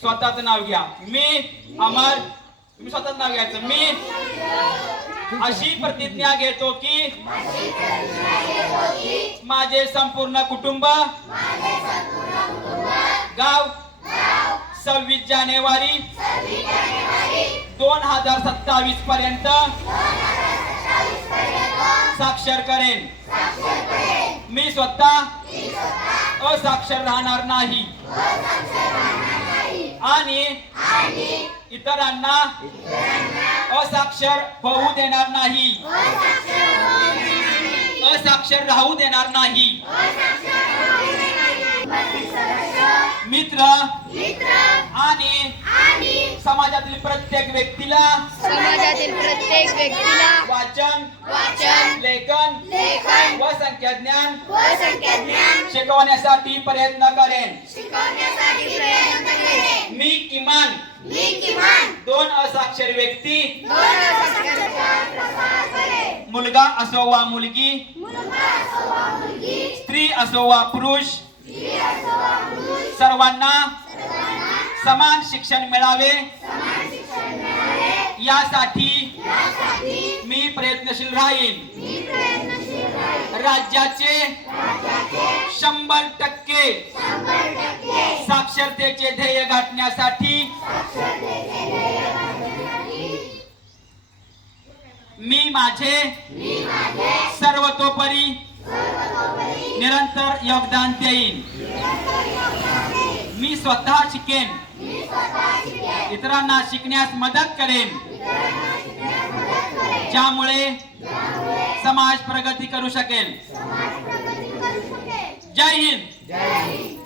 स्वतःच नाव घ्या. मी अमर. तुम्ही स्वतःच नाव घ्यायचं. मी अशी प्रतिज्ञा घेतो की माझे संपूर्ण कुटुंब गाव 26 जानेवारी 2027 पर्यंत साक्षर करेन. मी स्वतः असाक्षर राहणार नाही आणि इतरांना असाक्षर होऊ देणार नाही, असाक्षर राहू देणार नाही. मित्र आणि समाजातील प्रत्येक व्यक्तीला वाचन लेखन व संख्याज्ञान शिकवण्यासाठी प्रयत्न करेन. मी किमान 2 असाक्षर व्यक्ती, मुलगा असो वा मुलगी, स्त्री असो वा पुरुष, सर्वांना समान शिक्षण मिळावे यासाठी मी प्रयत्नशील राहीन. राज्याचे 100% साक्षरतेचे ध्येय गाठण्यासाठी मी माझे सर्वतोपरी निरंतर योगदान देईन. मी स्वतः शिकेन, इतरांना शिकण्यास मदत करेन, ज्यामुळे समाज प्रगती करू शकेल. जय हिंद.